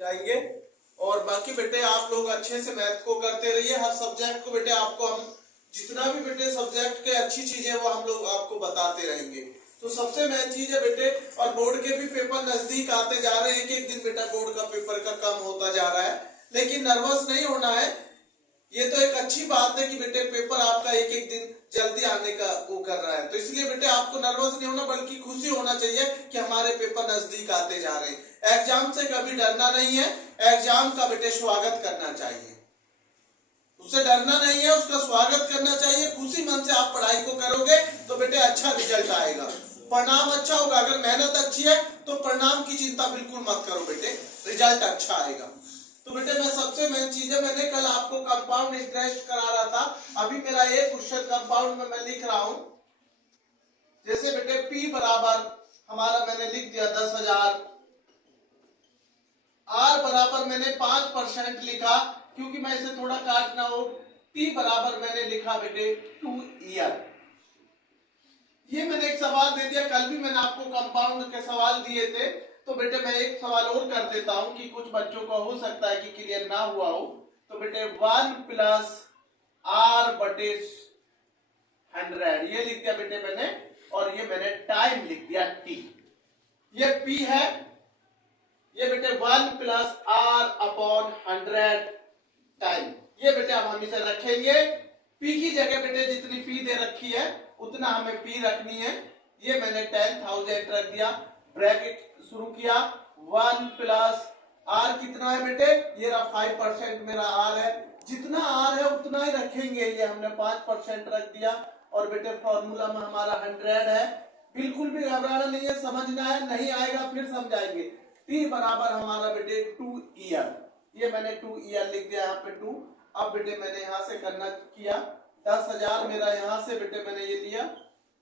जाएंगे। और बाकी बेटे आप लोग अच्छे से मैथ को करते रहिए। हर सब्जेक्ट को बेटे आपको हम जितना भी बेटे सब्जेक्ट के अच्छी चीजें वो हम लोग आपको बताते रहेंगे। तो सबसे मेन चीज है बेटे, और बोर्ड के भी पेपर नजदीक आते जा रहे हैं, एक एक दिन बेटा बोर्ड का पेपर का कम होता जा रहा है, लेकिन नर्वस नहीं होना है। ये तो एक अच्छी बात है कि बेटे पेपर आपका एक एक दिन जल्दी आने का वो कर रहा है, तो इसलिए बेटे आपको नर्वस नहीं होना बल्कि खुशी होना चाहिए कि हमारे पेपर नजदीक आते जा रहे हैं। एग्जाम से कभी डरना नहीं है, एग्जाम का बेटे स्वागत करना चाहिए, उससे डरना नहीं है, उसका स्वागत करना चाहिए। खुशी मन से आप पढ़ाई को करोगे तो बेटे अच्छा रिजल्ट आएगा, परिणाम अच्छा होगा। अगर मेहनत अच्छी है तो परिणाम की चिंता बिल्कुल मत करो बेटे, रिजल्ट अच्छा आएगा। तो बेटे मैं सबसे मेन चीज है, मैंने कल आपको कंपाउंड इंटरेस्ट करा रहा था, अभी मेरा एक क्वेश्चन कंपाउंड में मैं लिख रहा हूं। जैसे बेटे P बराबर हमारा मैंने लिख दिया 10,000, R बराबर मैंने 5% लिखा क्योंकि मैं इसे थोड़ा काटना हो। T बराबर मैंने लिखा बेटे 2 ईयर। ये मैंने एक सवाल दे दिया, कल भी मैंने आपको कंपाउंड के सवाल दिए थे, तो बेटे मैं एक सवाल और कर देता हूं कि कुछ बच्चों को हो सकता है कि क्लियर ना हुआ हो। तो बेटे 1 प्लस R बटे 100 ये लिख दिया बेटे मैंने, और ये मैंने टाइम लिख दिया T। ये P है, ये बेटे 1 प्लस R अपॉन 100 टाइम। ये बेटे अब हम इसे रखेंगे, P की जगह बेटे जितनी P दे रखी है उतना हमें P रखनी है। ये मैंने 10,000 रख दिया, ब्रैकेट शुरू किया। 1 प्लस R कितना है बेटे, ये रहा 5% मेरा R है, जितना R है उतना ही रखेंगे, ये हमने 5% रख दिया। और बेटे फॉर्मूला में हमारा 100 है, बिल्कुल भी घबराना नहीं है, समझना है, नहीं आएगा फिर समझाएंगे। T बराबर हमारा बेटे 2 ईयर, ये मैंने 2 ईयर लिख दिया यहाँ पे 2। अब बेटे मैंने यहाँ से करना किया 10,000 मेरा यहाँ से बेटे मैंने ये लिया,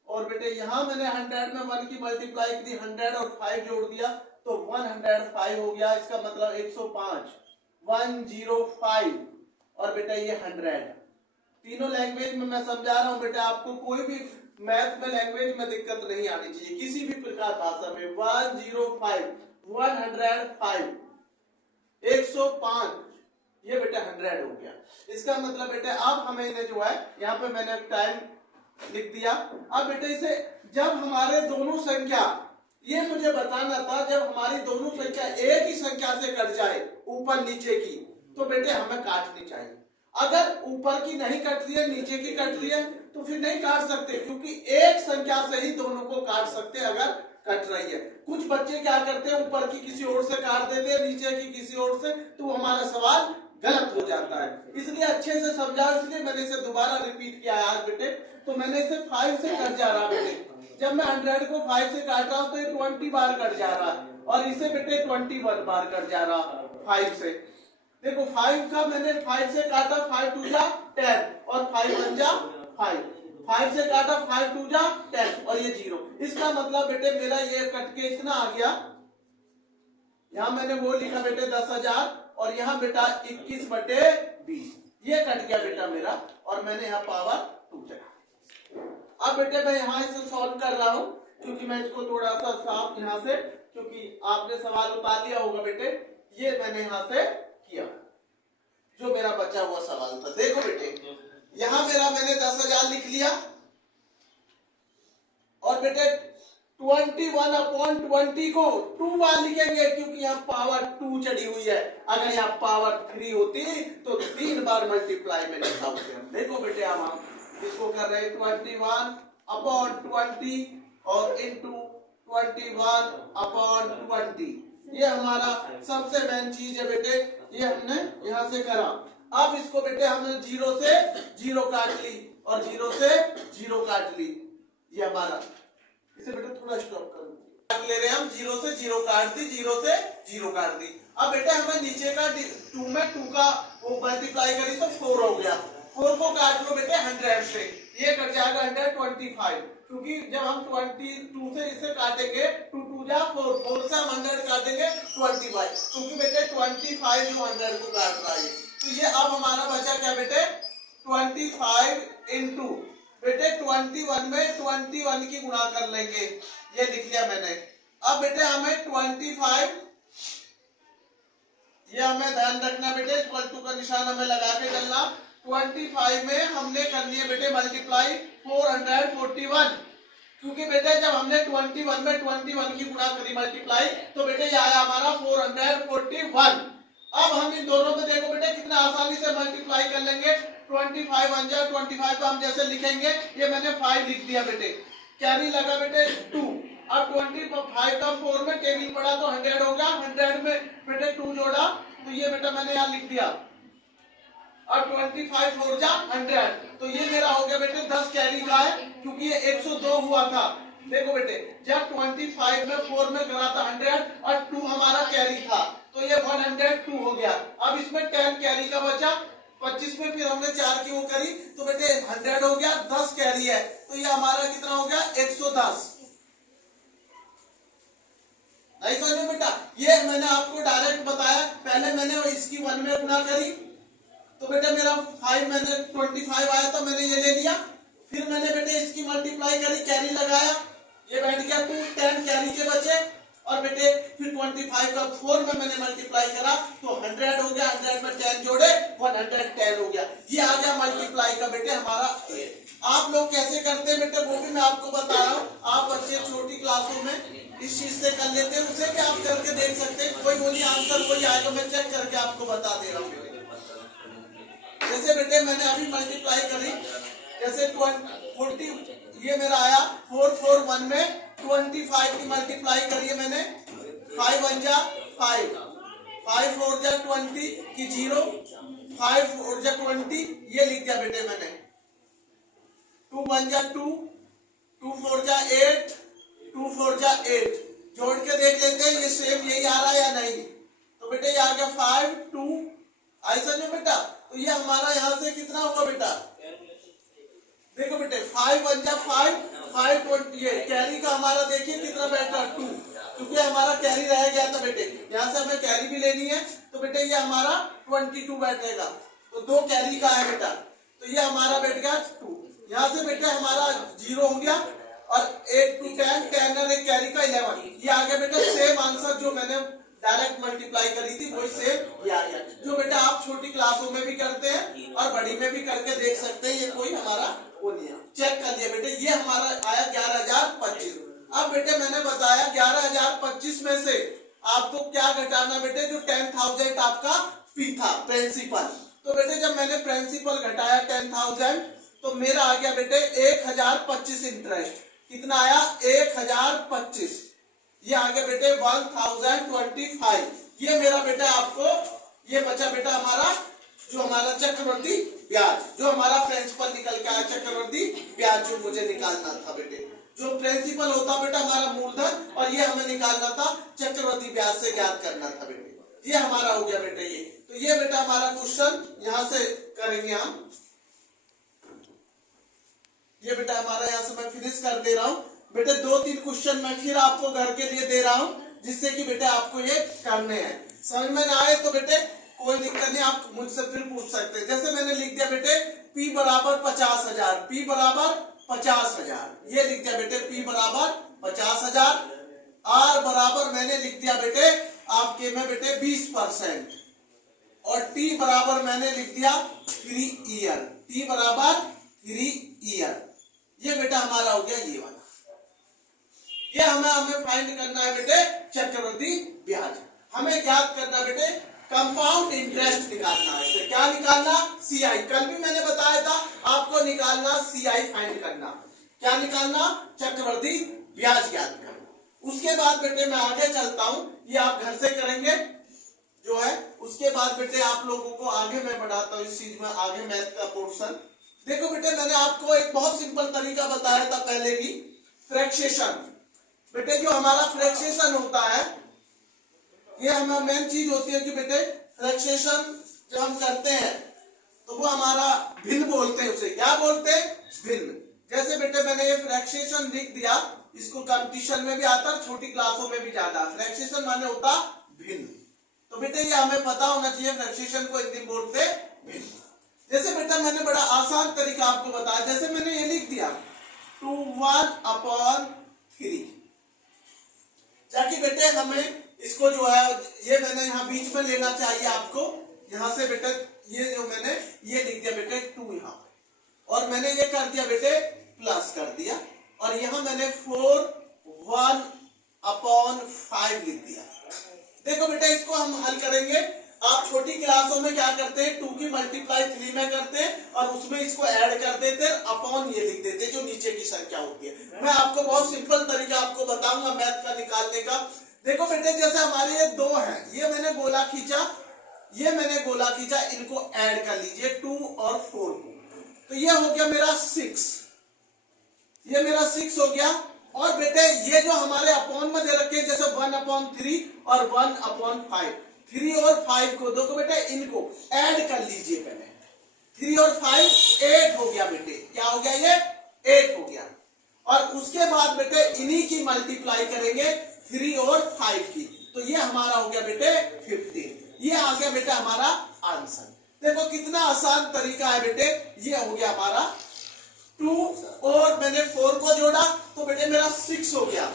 और बेटे यहाँ मैंने 100 में 1 की मल्टीप्लाई की 100 और 5 जोड़ दिया तो 105 हो गया, इसका मतलब 105, 105। और बेटा ये 100, तीनों लैंग्वेज में मैं समझा रहा हूँ बेटा, आपको कोई भी मैथ में लैंग्वेज में दिक्कत नहीं आनी चाहिए, किसी भी प्रकार भाषा में। 105, 105, 105, ये बेटा 100 हो गया। इसका मतलब बेटे अब हमें इन्हें जो है यहाँ पे मैंने टाइम लिख दिया। अब बेटे इसे जब हमारे दोनों संख्या, ये मुझे बताना था, जब हमारी दोनों संख्या एक ही संख्या से कट जाए ऊपर नीचे की, तो बेटे हमें काटनी चाहिए। अगर ऊपर की नहीं कट रही है, नीचे की कट रही है, तो फिर नहीं काट सकते, क्योंकि एक संख्या से ही दोनों को काट सकते अगर कट रही है। कुछ बच्चे क्या करते हैं, ऊपर की किसी और से काट देते हैं, नीचे की किसी और से, तो हमारा सवाल गलत हो जाता है। इसलिए अच्छे से समझाओ, इसलिए मैंने इसे दोबारा रिपीट किया है आज बेटे। तो मैंने इसे 5 से कट जा रहा बेटे, जब मैं 100 को 5 से काट रहा हूं तो ये 20 बार कट जा रहा है, और इसे बेटे 21 बार कट जा रहा 5 से। देखो 5 का मैंने 5 से काटा, 5 2 जा 10 और 5 1 जा 5, 5 से काटा 5 2 जा 10 और ये 0। इसका मतलब बेटे मेरा ये कट के इतना आ गया, यहां मैंने वो लिखा बेटे 10,000, और यहाँ बेटा 21/20, ये कट गया बेटा मेरा, और मैंने यहाँ पावर 2 चढ़ा। अब बेटे मैं यहाँ इसे सॉल्व कर रहा हूँ, क्योंकि मैं इसको थोड़ा सा साफ यहाँ से, क्योंकि आपने सवाल उतार लिया होगा बेटे, ये मैंने यहाँ से किया जो मेरा बचा हुआ सवाल था। देखो बेटे यहाँ मेरा मैंने 10,000 लिख लिया, और बेटे 21/20 को 2 बार लिखेंगे, क्योंकि यहाँ पावर 2 चढ़ी हुई है। अगर यहाँ पावर 3 होती तो 3 बार मल्टीप्लाई में लिखा होते हैं। देखो बेटे हम इसको कर रहे हैं 21/20 और इंटू 21/20, ये हमारा सबसे मेन चीज है बेटे, ये हमने यहाँ से करा। अब इसको बेटे हमने 0 से 0 काट ली और 0 से 0 काट ली, ये हमारा, इसे बेटे थोड़ा स्टॉप करो, ले रहे हम 0 से 0 काट दी, 0 से 0 काट दी। अब बेटे हमें नीचे का 2 में 2 का वो मल्टीप्लाई करी तो 4 हो गया, 4 को काट लो बेटे 100 से, ये कट जाएगा 125, क्योंकि जब हम 22 से इसे काटेंगे 2 2 जा 4, 4 से हम 100 काटेंगे 25, क्योंकि बेटे 25 जो 100 को काट रहा है। तो ये अब हमारा बचा क्या बेटे 25 इंटू बेटे 21 में 21 की गुणा कर लेंगे, ये लिख लिया मैंने। अब बेटे हमें 25 ये हमें ध्यान रखना बेटे, इक्वल टू का निशान हमें लगा के चलना। 25 में हमने करनी है बेटे मल्टीप्लाई 441, क्योंकि बेटे जब हमने 21 में 21 की गुणा करी मल्टीप्लाई, तो बेटे ये आया हमारा 441। अब हम इन दोनों में देखो बेटे कितना आसानी से मल्टीप्लाई कर लेंगे। 25 1 जा 25 को हम जैसे लिखेंगे, ये मैंने 5 लिख दिया बेटे, कैरी लगा बेटे 2। अब 25 का 4 में टेबल पड़ा तो 100 होगा, 100 में बेटे 2 जोड़ा तो ये बेटा मैंने यहाँ लिख दिया। अब 25 4 जा 100, तो ये मेरा हो गया बेटे 10 कैरी का है, क्योंकि ये 102 हुआ था। देखो बेटे जब 25 में 4 में करा था 100 और 2 हमारा कैरी था, तो ये 102 हो गया। अब इसमें 10 कैरी का बचा, 25 में फिर हमने 4 की वो करी, तो बेटे 100 हो गया, 10 कैरी है, तो ये हमारा कितना हो गया 110। नहीं समझ में बेटा, ये मैंने आपको डायरेक्ट बताया। पहले मैंने इसकी 1 में गुणा करी, तो बेटा मेरा 5 मैंने 25 आया तो मैंने ये ले लिया। फिर मैंने बेटे इसकी मल्टीप्लाई करी, कैरी लगाया, ये बैठ गया 2, 10 कैरी के बचे। और बेटे फिर 25 का 4 में मैंने मल्टीप्लाई करा तो 100 हो गया, 100 में 10 जोड़े 110 हो गया। ये आ गया मल्टीप्लाई का बेटे हमारा। आप लोग कैसे करते हैं बेटे वो भी मैं आपको बता रहा हूँ। आप बच्चे छोटी क्लासों में इस चीज से कर लेते हैं, उसे भी आप करके देख सकते हैं। कोई बोली आंसर कोई आएगा, मैं चेक करके आपको बता दे रहा हूँ। जैसे बेटे मैंने अभी मल्टीप्लाई करी, जैसे 40 ये मेरा आया 441 में 25 की मल्टीप्लाई करिए मैंने, 5 1 जा 5, 5 4 जा 20 की 0, 5 4 जा 20 ये लिख दिया बेटे मैंने। 2 1 जा 2, 2 4 जा 8, 2 4 जा 8 जोड़ के देख लेते हैं ये सेम यही आ रहा है या नहीं। तो बेटे ये आ गया 5 2, ऐसा जो बेटा, तो ये हमारा यहाँ से कितना होगा बेटा, देखो बेटे 5 1 जा 5, 5 20 ये कैरी का हमारा देखिए कितना बैठा 2, क्योंकि हमारा कैरी रह गया था बेटे, यहाँ से हमें कैरी भी लेनी है, तो बेटे ये हमारा 22 बैठेगा, तो 2 कैरी का है बेटा, तो ये हमारा बैठ गया 2। यहाँ से बेटा हमारा 0 हो गया और 8 2 10, 10 और एक कैरी का 11, ये आ गया बेटा सेम आंसर जो मैंने डायरेक्ट मल्टीप्लाई करी थी वही सेम ये आ गया। जो बेटा आप छोटी क्लासों में भी करते हैं और बड़ी में भी करके देख सकते हैं, ये कोई हमारा वो नहीं है। चेक कर लिया बेटे, ये हमारा आया 11,025। अब बेटे मैंने बताया 11,025 में से आपको क्या घटाना बेटे, जो 10,000 आपका फी था प्रिंसिपल, तो बेटे जब मैंने प्रिंसिपल घटाया 10,000 तो मेरा आ गया बेटे 1,025 इंटरेस्ट। कितना आया 1,025, ये आ गया बेटे 1,025। ये मेरा बेटा आपको ये बचा बेटा हमारा जो हमारा चक्रवर्ती ब्याज, जो हमारा प्रिंसिपल निकल के आया चक्रवर्ती ब्याज जो मुझे निकालना था बेटे। जो प्रिंसिपल होता बेटा हमारा मूलधन और ये हमें निकालना था चक्रवर्ती ब्याज से ज्ञात करना था बेटे। ये हमारा हो गया बेटे ये। तो ये बेटा हमारा क्वेश्चन यहां से करेंगे हम। ये बेटा हमारा यहाँ से मैं फिनिश कर दे रहा हूँ बेटे। 2-3 क्वेश्चन मैं फिर आपको घर के लिए दे रहा हूँ जिससे कि बेटे आपको ये करने हैं। समझ में ना आए तो बेटे कोई दिक्कत नहीं, आप मुझसे फिर पूछ सकते हैं। जैसे मैंने लिख दिया बेटे P बराबर 50,000, P बराबर 50,000, ये लिख दिया बेटे P बराबर 50,000। R बराबर मैंने लिख दिया बेटे आपके में बेटे 20% और T बराबर मैंने लिख दिया 3 ईयर, T बराबर 3 ईयर। ये बेटा हमारा हो गया ये वाला। ये हमें फाइंड करना है बेटे चक्रवृद्धि ब्याज। हमें ज्ञात करना बेटे कंपाउंड इंटरेस्ट निकालना है। इसे क्या निकालना, CI। कल भी मैंने बताया था आपको निकालना CI फाइंड करना। क्या निकालना, चक्रवृद्धि ब्याज ज्ञात करना। उसके बाद बेटे मैं आगे चलता हूं, ये आप घर से करेंगे जो है। उसके बाद बेटे आप लोगों को आगे मैं बढ़ाता हूं इस चीज में, आगे मैथ का पोर्शन। देखो बेटे मैंने आपको एक बहुत सिंपल तरीका बताया था पहले भी, फ्रैक्शेशन। बेटे जो हमारा फ्रैक्शेशन होता है, ये हमारा मेन चीज होती है कि बेटे फ्रैक्शेशन जब हम करते हैं तो वो हमारा भिन्न बोलते हैं, उसे क्या बोलते हैं, भिन्न। जैसे बेटे मैंने ये फ्रैक्शेशन लिख दिया, इसको कंपटीशन में भी आता है, छोटी क्लासों में भी जाता है। फ्रैक्शेशन माने होता भिन्न। तो बेटे ये हमें पता होना चाहिए फ्रैक्शेशन को हिंदी बोलते भिन्न। जैसे बेटा मैंने बड़ा आसान तरीका आपको बताया, जैसे मैंने ये लिख दिया 2/1/3, ताकि बेटे हमें इसको जो है ये मैंने यहाँ बीच में लेना चाहिए आपको, यहाँ से बेटे ये जो मैंने ये लिख दिया बेटे 2 यहाँ पे, और मैंने ये कर दिया बेटे प्लस कर दिया, और यहाँ मैंने 4 1/5 लिख दिया। देखो बेटा इसको हम हल करेंगे। आप छोटी क्लासों में क्या करते हैं, 2 की मल्टीप्लाई 3 में करते हैं और उसमें इसको ऐड कर देते हैं, अपॉन ये लिख देते हैं जो नीचे की संख्या होती है। मैं आपको बहुत सिंपल तरीका आपको बताऊंगा मैथ का निकालने का। देखो बेटे जैसे हमारे ये 2 है, ये मैंने गोला खींचा, ये मैंने गोला खींचा, इनको ऐड कर लीजिए 2 और 4 को, तो ये हो गया मेरा 6, ये मेरा 6 हो गया। और बेटे ये जो हमारे अपॉन में दे रखे हैं जैसे 1/3 और 1/5, 3 और 5 को देखो बेटे इनको ऐड कर लीजिए पहले, 3 और 5 8 हो गया बेटे, क्या हो गया ये 8 हो गया। और उसके बाद बेटे इन्हीं की मल्टीप्लाई करेंगे 3 और 5 की, तो ये हमारा हो गया बेटे 15। ये आ गया बेटा हमारा आंसर। देखो कितना आसान तरीका है बेटे, ये हो गया हमारा 2 और मैंने 4 को जोड़ा तो बेटे मेरा 6 हो गया,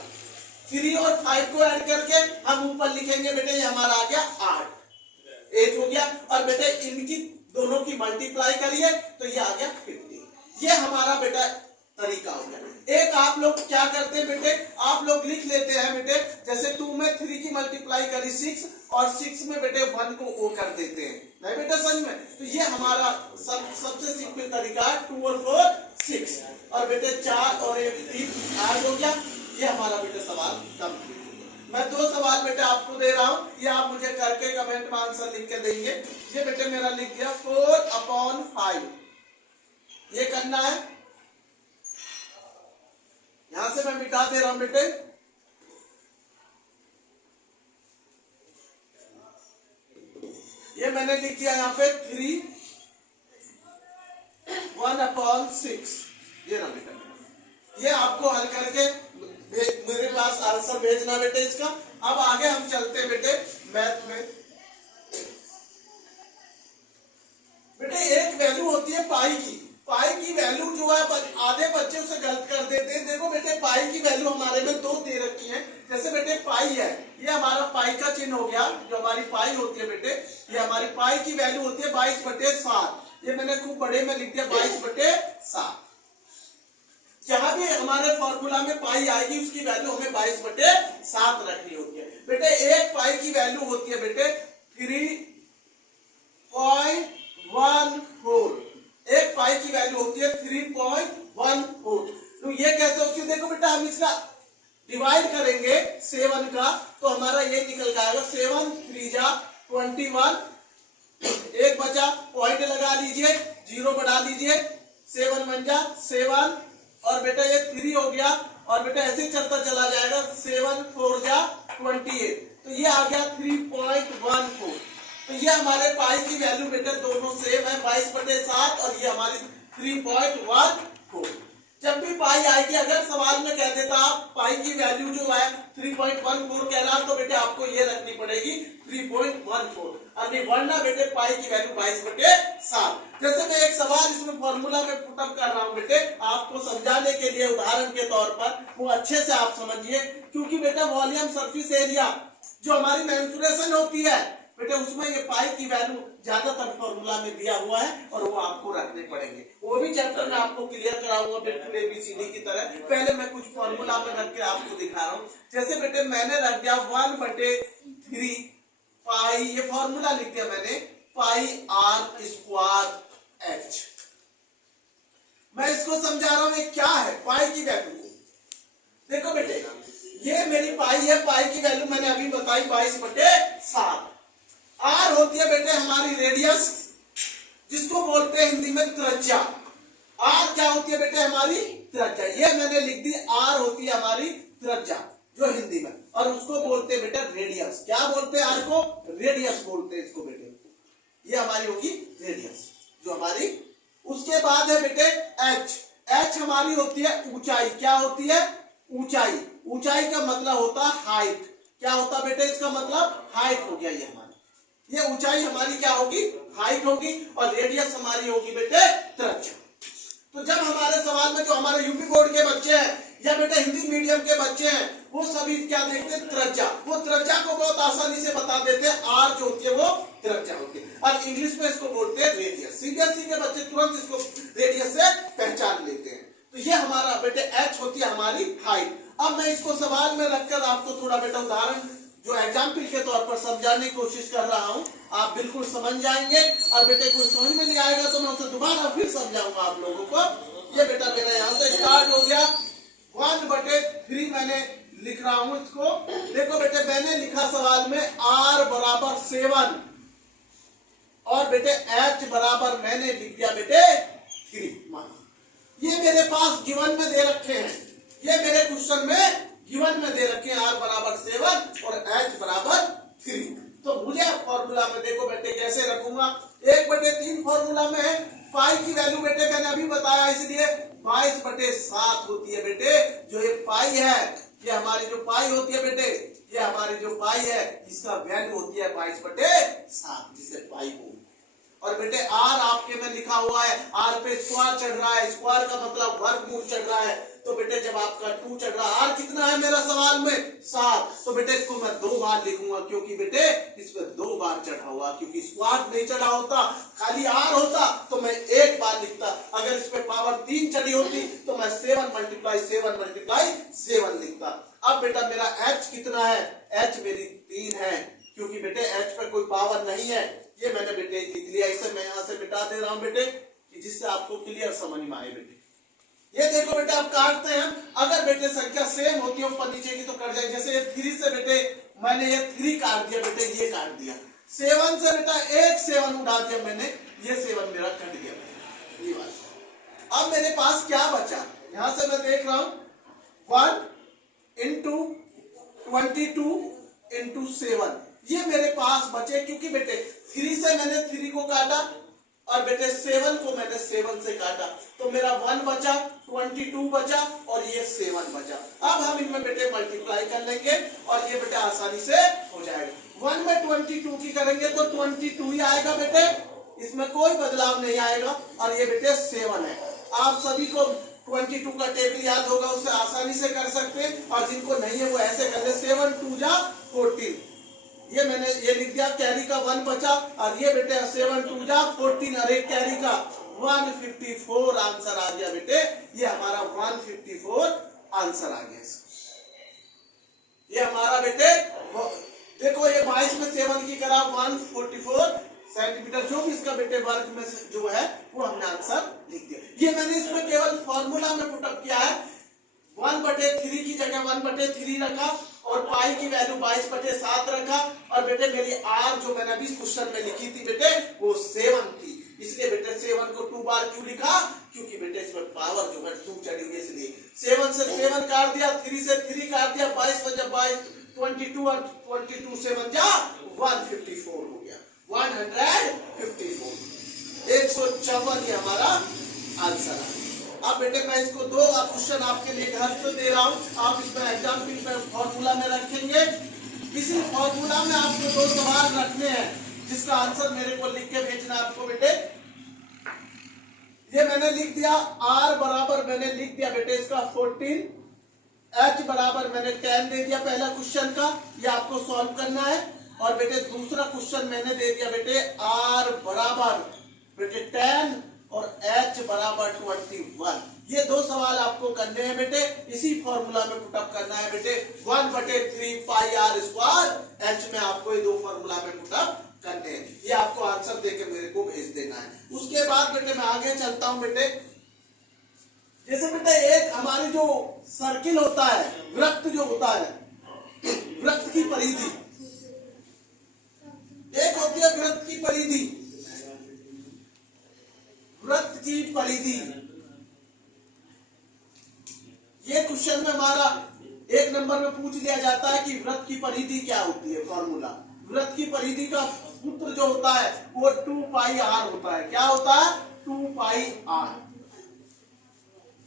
3 और 5 को ऐड करके हम ऊपर लिखेंगे बेटे ये हमारा आ गया 8 हो गया। और बेटे इनकी दोनों की मल्टीप्लाई करिए तो ये आ गया 50। ये हमारा बेटा तरीका हो गया। एक आप लोग क्या करते हैं बेटे, आप लोग लिख लेते हैं बेटे जैसे 2 में 3 की मल्टीप्लाई करी 6 और 6 में बेटे 1 को ओ कर देते हैं, नहीं बेटा समझ में। तो ये हमारा सबसे सिंपल तरीका है, 2 और 4 6 और बेटे 4 और 3 8 हो गया। ये हमारा बेटे सवाल कंप्लीट। मैं 2 सवाल बेटे आपको दे रहा हूं, ये आप मुझे करके कमेंट में आंसर लिख के देंगे। ये बेटे मेरा लिख दिया 4/5, ये करना है, यहां से मैं मिटा दे रहा हूं बेटे। ये मैंने लिख दिया यहाँ पे 3 1/6, ये ना बेटा, ये आपको हल करके मेरे पास आंसर भेजना बेटे इसका। अब आगे हम चलते हैं बेटे मैथ में। बेटे एक वैल्यू होती है पाई की, पाई की वैल्यू जो है आधे बच्चे उसे गलत कर देते हैं। देखो बेटे पाई की वैल्यू हमारे में 2 दे रखी है। जैसे बेटे पाई है, ये हमारा पाई का चिन्ह हो गया, जो हमारी पाई होती है बेटे, ये हमारी पाई की वैल्यू होती है 22/7। ये मैंने खूब बड़े में लिख दिया 22/7। जहां भी हमारे फॉर्मूला में पाई आएगी उसकी वैल्यू हमें 22/7 रखनी होती है। बेटे एक पाई की वैल्यू होती है बेटे 3.14, एक पाई की वैल्यू होती है 3.14। तो ये कैसे होती है, देखो बेटा हम इसका डिवाइड करेंगे 7 का, तो हमारा ये निकल जाएगा 7 3 जा 21, एक बचा, पॉइंट लगा लीजिए, 0 बढ़ा लीजिए, 7 1 जा 7, और बेटा ये 3 हो गया, और बेटा ऐसे चलता चला जाएगा 7 4 जा 28, तो ये आ गया 3.14। तो ये हमारे पाई की वैल्यू बेटा दोनों सेम है 22/7, और ये हमारी 3.14। जब भी पाई आएगी, अगर सवाल में कह देता आप पाई की वैल्यू जो है 3.14 कह रहा, तो बेटे आपको ये रखनी पड़ेगी 3.14, अभी वरना बेटे पाई की वैल्यू 22/7। जैसे मैं एक सवाल इसमें फॉर्मूला में पुटअप कर रहा हूं बेटे, आपको समझाने के लिए उदाहरण के तौर पर, वो अच्छे से आप समझिए, क्योंकि बेटा वॉल्यूम सरफेस एरिया जो हमारी मेंसुरेशन होती है बेटे, उसमें ये पाई की वैल्यू ज्यादातर फॉर्मूला में दिया हुआ है, और वो आपको रखने पड़ेंगे। वो भी चैप्टर में आपको क्लियर कराऊंगा बिल्कुल ABCD की तरह। पहले मैं कुछ फॉर्मूला में रख के आपको दिखा रहा हूँ। जैसे बेटे मैंने रख दिया 1/3 पाई, ये फॉर्मूला लिख दिया मैंने, पाई r² h। मैं इसको समझा रहा हूं ये क्या है, पाई की वैल्यू। देखो बेटे ये मेरी पाई है, पाई की वैल्यू मैंने अभी बताई 22/7। आर होती है बेटे हमारी रेडियस, जिसको बोलते हैं हिंदी में त्रिज्या। आर क्या होती है बेटे हमारी त्रिज्या, ये मैंने लिख दी, आर होती है हमारी त्रिज्या जो हिंदी में, और उसको बोलते हैं बेटे रेडियस। क्या बोलते हैं आर को, रेडियस बोलते हैं इसको बेटे, ये हमारी होगी रेडियस जो हमारी। उसके बाद है बेटे एच, एच हमारी होती है ऊंचाई। क्या होती है, ऊंचाई। ऊंचाई का मतलब होता है हाइट। क्या होता बेटे इसका मतलब, हाइट हो गया ये हमारी, ये ऊंचाई हमारी क्या होगी, हाइट होगी, और रेडियस हमारी होगी बेटे त्रिज्या। तो जब हमारे सवाल में जो हमारे यूपी बोर्ड के बच्चे हैं या बेटा हिंदी मीडियम के बच्चे हैं वो सभी क्या देखते हैं, त्रिज्या। वो त्रिज्या को बहुत आसानी से बता देते हैं, आर जो होती है वो त्रिज्या होती है। और इंग्लिश में इसको बोलते हैं रेडियस। सीबीएसई के बच्चे तुरंत इसको रेडियस से पहचान लेते हैं। तो ये हमारा बेटे एच होती है हमारी हाइट। अब मैं इसको सवाल में रखकर आपको थोड़ा बेटा उदाहरण जो एग्जाम्पल के तौर पर समझाने की कोशिश कर रहा हूं, आप बिल्कुल समझ जाएंगे। और बेटे कोई समझ में नहीं आएगा तो मैं उसे दोबारा फिर समझाऊंगा आप लोगों को। ये बेटा मेरा यहाँ से स्टार्ट हो गया 1/3 मैंने लिख रहा हूं इसको। देखो बेटे मैंने लिखा सवाल में r बराबर 7 और बेटे h बराबर मैंने लिख दिया बेटे 3। ये मेरे पास गिवन में दे रखे हैं, ये मेरे क्वेश्चन में गिवन में दे रखे हैं r बराबर 7 और h बराबर 3। तो मुझे अब फॉर्मूला में देखो बेटे कैसे रखूंगा। 1/3 फॉर्मूला में है, पाई की वैल्यू बेटे मैंने अभी बताया इसलिए 22/7 होती है बेटे। जो ये पाई है, ये हमारी जो पाई होती है बेटे, ये हमारी जो पाई है इसका वैल्यू होती है 22/7 जिसे पाई बोलते हैं। और बेटे आर आपके में लिखा हुआ है, आर पे स्क्वायर चढ़ रहा है, स्क्वायर का मतलब वर्गमूल चढ़ रहा है। तो बेटे जब आपका 2 चढ़ रहा है, आर कितना है मेरा सवाल में 7, तो बेटे इसको मैं 2 बार लिखूंगा क्योंकि बेटे इसमें 2 बार चढ़ा हुआ, क्योंकि स्क्वायर नहीं चढ़ा होता खाली आर होता तो मैं 1 बार लिखता। अगर इस पे पावर 3 चढ़ी होती तो मैं 7 × 7 × 7 लिखता। अब बेटा मेरा एच कितना है, एच मेरी 3 है क्योंकि बेटे एच पे कोई पावर नहीं है। ये मैंने बेटे लिख लिया, इसे मैं यहाँ से मिटा दे रहा हूं बेटे कि जिससे आपको क्लियर समझ में आए बेटे। ये देखो बेटे आप काटते हैं, अगर बेटे संख्या सेम होती है ऊपर नीचे की तो कट जाएगी। जैसे ये 3 से बेटे मैंने ये 3 काट दिया बेटे, ये काट दिया। 7 से बेटा एक 7 उड़ा दिया मैंने, ये 7 मेरा कट गया ये वाला। अब मेरे पास क्या बचा, यहां से मैं देख रहा हूं 1 × 22 × 7 ये मेरे पास बचे, क्योंकि बेटे 3 से मैंने 3 को काटा और बेटे 7 को मैंने 7 से काटा, तो मेरा 1 बचा, 22 बचा और ये 7 बचा। अब हम इनमें बेटे मल्टीप्लाई कर लेंगे और ये बेटे आसानी से हो जाएगा। 1 में 22 की करेंगे तो 22 ही आएगा बेटे, इसमें कोई बदलाव नहीं आएगा। और ये बेटे 7 है। आप सभी को 22 का टेबल याद होगा, उससे आसानी से कर सकते हैं, और जिनको नहीं है वो ऐसे कर ले 7 × 2 = 14। ये मैंने ये लिख दिया, कैरी का 1 बचा और ये बेटे 7 × 2 = 14 और एक कैरी का 154 आंसर आ गया बेटे। ये हमारा 154 आंसर आ गया इसका। ये हमारा बेटे देखो ये 22 में 7 की करा 144 सेंटीमीटर, जो भी इसका बेटे वर्ग में जो है वो हमने आंसर लिख दिया। ये मैंने इसमें केवल फॉर्मूला में पुट अप किया है, 1/3 की जगह 1/3 रखा और पाई की वैल्यू 22/7 रखा। और बेटे मेरी आर जो मैंने अभी क्वेश्चन में लिखी थी बेटे वो 7 थी, इसलिए बेटे 7 को 2 बार क्यों लिखा, क्योंकि बेटे इसमें पावर जो है 2 चढ़ी हुई, इसलिए 7 से 7 काट दिया, 3 से 3 काट दिया, 22 में जब 22 और 22 7 जा 154 हो गया, 154 154 ये हमारा आंसर है। अब बेटे मैं इसको 2 क्वेश्चन आपके लिए घर से दे रहा हूं, आप इसमें एग्जाम्पल में फॉर्मूला में रखेंगे। इसी फॉर्मूला में आपको 2 सवाल रखने हैं जिसका आंसर मेरे को लिख के भेजना आपको बेटे। ये मैंने लिख दिया, r बराबर मैंने लिख दिया बेटे इसका 14, h बराबर मैंने 10 दे दिया पहला क्वेश्चन का, ये आपको सॉल्व करना है। और बेटे दूसरा क्वेश्चन मैंने दे दिया बेटे r बराबर बेटे 10 और h बराबर 21। ये 2 सवाल आपको करने हैं बेटे, इसी फॉर्मूला में पुट अप करना है बेटे। 1/3 पाई r स्क्वायर h में आपको ये 2 फॉर्मूला में पुट अप करने हैं, ये आपको आंसर देके मेरे को भेज देना है। उसके बाद बेटे मैं आगे चलता हूं बेटे। जैसे बेटे एक हमारी जो सर्किल होता है, वृत्त जो होता है, वृत्त की परिधि, एक होती है वृत्त की परिधि, वृत्त की परिधि। ये क्वेश्चन में हमारा 1 नंबर में पूछ लिया जाता है कि वृत्त की परिधि क्या होती है। फॉर्मूला वृत्त की परिधि का सूत्र जो होता है वो 2πr होता है। क्या होता है? 2πr।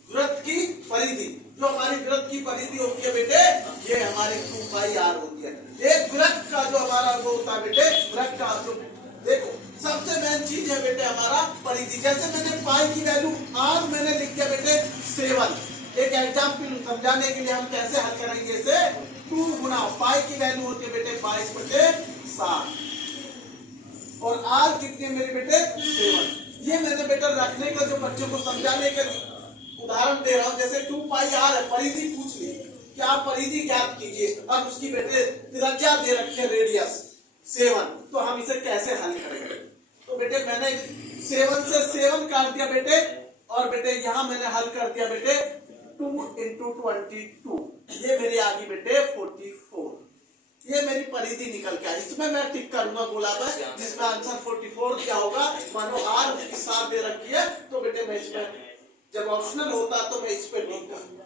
वृत्त की परिधि, जो हमारी वृत्त की परिधि होती है बेटे, ये हमारी 2πr होती है। एक वृत्त का जो हमारा वो होता है बेटे, वृत्त का जो देखो सबसे मेन चीज है बेटे हमारा परिधि। जैसे मैंने पाई की वैल्यू r मैंने लिख दिया बेटे 7, एक एग्जाम्पल समझाने के लिए हम कैसे हल करेंगे इसे, 2 गुना पाई की वैल्यू होती है बेटे 22/7 और आर कितनी है मेरे बेटे 7। ये मैंने बेटा रखने का जो बच्चों को समझाने का उदाहरण दे रहा हूं, जैसे 2 पाई आर है, परिधि पूछ ली कि आप परिधि ज्ञात कीजिए, अब उसकी बेटे त्रिज्या दे रखी है रेडियस 7, तो हम इसे कैसे हल करेंगे। तो बेटे मैंने 7 से 7 काट दिया बेटे, और बेटे यहां मैंने हल कर दिया बेटे 2 × 22, ये मेरी आ गई बेटे 44। ये मेरी परिधि निकल के आई, इसमें मैं टिक करूंगा गोला पर, जिसमें आंसर 44 क्या होगा, मानो आर उसके साथ दे रखी है, तो बेटे मैं इसमें जब ऑप्शनल होता तो मैं इस पे टिक करूंगा।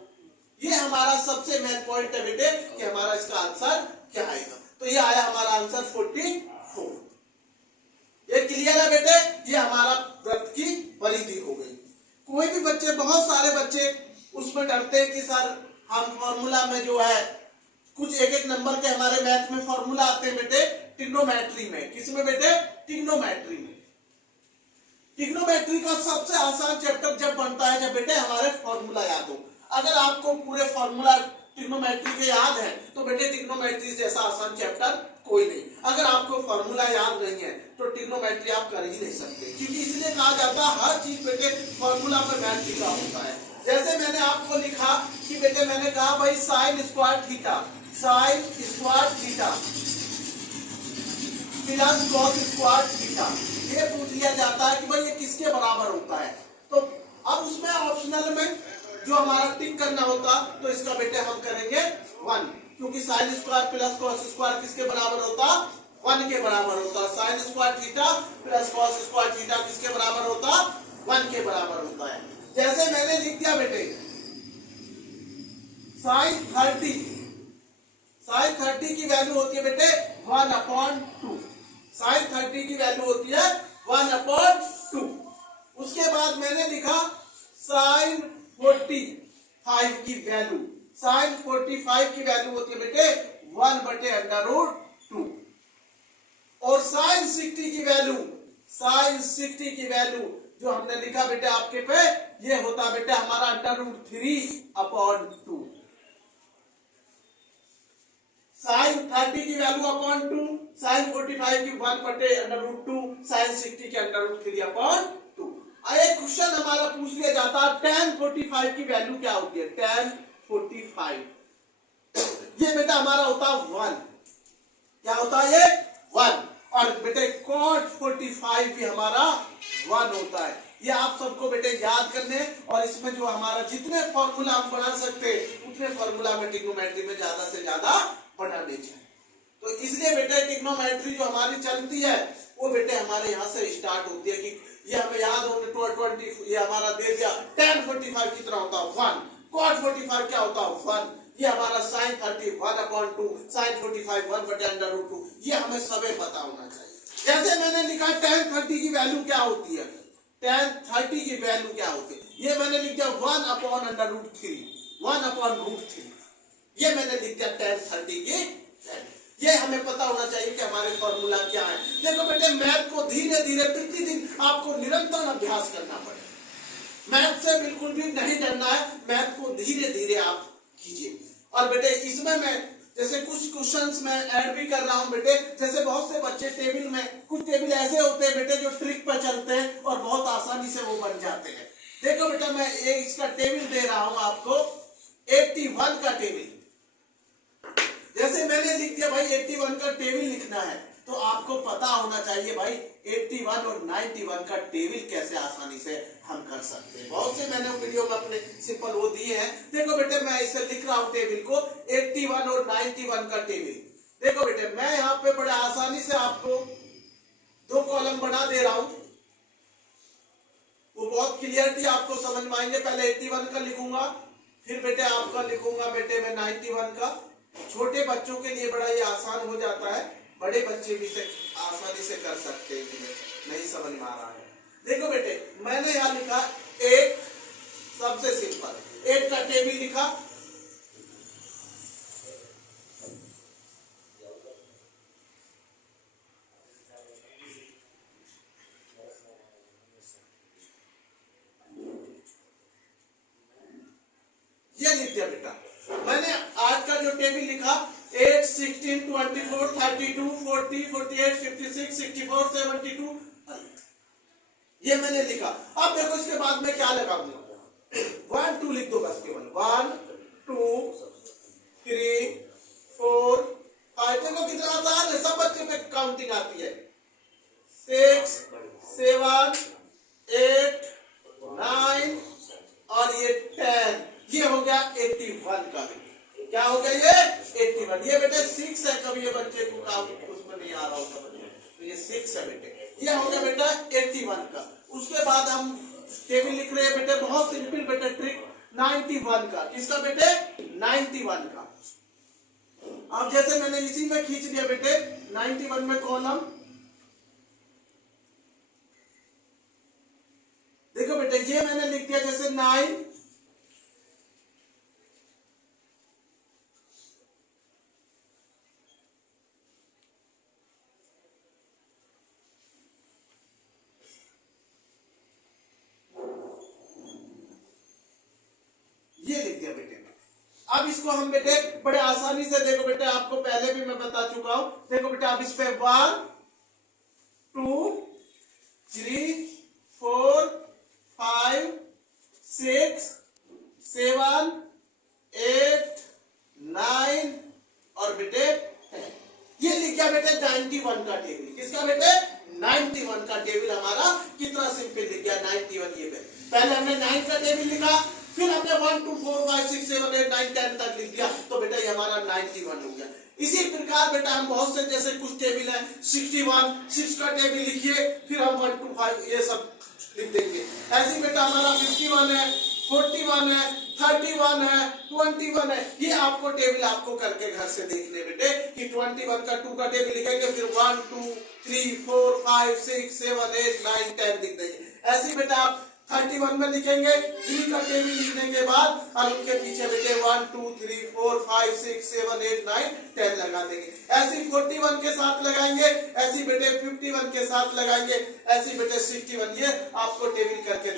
ये हमारा सबसे मेन पॉइंट है बेटे कि हमारा इसका आंसर क्या आएगा। तो ये आया हमारा आंसर 44। ये क्लियर है बेटे, ये हमारा वृत्त की परिधि हो गई। कोई भी बच्चे, बहुत सारे बच्चे उसमें डरते हैं कि सर हम फॉर्मूला में जो है कुछ एक नंबर के हमारे मैथ में फॉर्मूला आते हैं बेटे ट्रिग्नोमेट्री में। किसमें बेटे, ट्रिग्नोमेट्री में। ट्रिग्नोमेट्री का सबसे आसान चैप्टर जब बनता है जब बेटे हमारे फॉर्मूला याद हो। अगर आपको पूरे फॉर्मूला ट्रिग्नोमेट्री के याद है तो बेटे ट्रिग्नोमेट्री जैसा आसान चैप्टर कोई नहीं। अगर आपको फॉर्मूला याद नहीं है तो ट्रिग्नोमेट्री आप कर ही नहीं सकते, क्योंकि इसलिए कहा जाता है हर चीज बेटे फॉर्मूला पर मैथ लिखा होता है। जैसे मैंने आपको लिखा कि बेटे मैंने कहा भाई sine square theta plus cos square theta, ये पूछ लिया जाता है कि भाई ये किसके बराबर होता है। तो अब उसमें ऑप्शनल में जो हमारा टिक करना होता तो इसका बेटे हम करेंगे 1, क्योंकि sine square plus cos square किसके बराबर होता, 1 के बराबर होता। Sine square theta plus cos square theta किसके बराबर होता, 1 के बराबर होता है। जैसे मैंने लिख दिया बेटे साइन 30 की वैल्यू होती है बेटे 1/2। साइन 30 की वैल्यू होती है 1/2। उसके बाद मैंने लिखा साइन 45 की वैल्यू, साइन 45 की वैल्यू होती है बेटे 1/√2। और साइन 60 की वैल्यू जो हमने लिखा बेटे आपके पे, ये होता बेटे हमारा √3/2। साइन 30 की वैल्यू /2, साइन 45 की 1/√2, साइन 60 की √3/2। एक क्वेश्चन हमारा पूछ लिया जाता है tan 45 की वैल्यू क्या होती है, tan 45 ये बेटा हमारा होता है 1। क्या होता है ये 1। और बेटे cot 45 भी हमारा 1 होता है। ये आप सबको बेटे याद करने, और इसमें जो हमारा जितने फॉर्मूला हम बना सकते उतने फॉर्मूला में ट्रिग्नोमेट्री में ज्यादा से ज्यादा बनाने चाहिए। तो इसलिए बेटे ट्रिग्नोमेट्री जो हमारी चलती है वो बेटे हमारे यहाँ से स्टार्ट होती है कि ये हमें याद हो 20, ये हमारा दे दिया tan 45 कितना होता है 1, cot 45 क्या होता है 1, ये हमारा sin 30 1/2, sin 45 1/√2, ये हमें सबे पता होना चाहिए। जैसे मैंने लिखा tan 30 की वैल्यू क्या होती है, tan 30 की वैल्यू क्या होती है, ये मैंने लिख दिया 1/√3, ये मैंने लिख दिया tan 30 की। ये हमें पता होना चाहिए कि हमारे फॉर्मूला क्या है। देखो बेटे मैथ को धीरे धीरे प्रतिदिन आपको निरंतर अभ्यास करना पड़ेगा। मैथ से बिल्कुल भी नहीं डरना है, मैथ को धीरे धीरे आप कीजिए। और बेटे इसमें मैं जैसे कुछ क्वेश्चंस में ऐड भी कर रहा हूं बेटे, जैसे बहुत से बच्चे टेबल में, कुछ टेबल ऐसे होते हैं बेटे जो ट्रिक पर चलते हैं और बहुत आसानी से वो बन जाते हैं। देखो बेटा मैं एक इसका टेबल दे रहा हूं आपको, 81 का टेबल। जैसे मैंने लिख दिया भाई 81 का टेबल लिखना है, तो आपको पता होना चाहिए भाई 81 और 91 का टेबल कैसे आसानी से हम कर सकते हैं। बहुत से मैंने वीडियो में अपने सिंपल वो दिए हैं। देखो बेटे मैं इसे लिख रहा हूं टेबल को, 81 और 91 का टेबल। देखो बेटे मैं यहाँ पे बड़े आसानी से आपको 2 कॉलम बना दे रहा हूं, वो बहुत क्लियरली आपको समझ में आएंगे। पहले 81 का लिखूंगा, फिर बेटे आपका लिखूंगा बेटे मैं 91 का। छोटे बच्चों के लिए बड़ा ये आसान हो जाता है, बड़े बच्चे भी से आसानी से कर सकते हैं। नहीं समझ में आ रहा है, देखो बेटे मैंने यहाँ लिखा 8, सबसे सिंपल 8 का टेबल लिखा। ये 16, 24, 32, 40, 48, 56, 64, 72। ये मैंने लिखा। अब देखो इसके बाद में क्या लगाऊंगा, 1 2 लिख दो बस, केवल 1 2 3 4 5। देखो कितना आसान है, सब बच्चे पे काउंटिंग आती है। 6 7 8 9 और ये 10। ये हो गया 81 का। क्या हो गया ये 81। ये बेटे 6 है, कभी ये बच्चे को काउंट उसमें नहीं आ रहा होगा, तो ये 6 है बेटे। ये हो गया बेटा 81 का। उसके बाद हम टेबल लिख रहे हैं बेटे, बहुत सिंपल बेटे ट्रिक, 91 का। किसका बेटे 91 का। अब जैसे मैंने इसी में खींच दिया बेटे 91 में कॉलम। देखो बेटे ये मैंने लिख दिया जैसे 9, ये लिख दिया बेटे। अब इसको हम बेटे बड़े आसानी से, देखो बेटे आपको पहले भी मैं बता चुका हूं। देखो बेटे अब इस पे 1 2 3 4 5 6 7 8 9 और बेटे 10। ये लिख गया बेटे 91 का टेबल। किसका बेटे 91 का टेबल हमारा कितना सिंपल लिख गया 91। ये पहले हमने 9 का टेबल लिखा, फिर हमने 1 2 4 5 6 7 8 9 10 तक लिख दिया, तो बेटा ये हमारा 91 हो गया। इसी प्रकार बेटा हम बहुत से जैसे कुछ टेबल है 61 6 का टेबल लिखिए, फिर हम 1 2 5 ये सब लिख देंगे। ऐसे बेटा हमारा 51 है, 41 है, 31 है, 21 है। ये आपको टेबल आपको करके घर से देखने बेटे कि 21 का 2 का टेबल लिखेंगे, फिर 1 2 3 4 5 6 7 8 9 10 लिख देंगे। ऐसे बेटा आप 31 में लिखेंगे, 3 का टेबल लिखने के बाद और उनके पीछे बेटे 1 2 3 4 5 6 7 8 9 10 लगा देंगे। ऐसी 41 के साथ लगाएंगे, ऐसी बेटे 51 के साथ लगाएंगे, ऐसी बेटे 61। ये आपको टेबल करके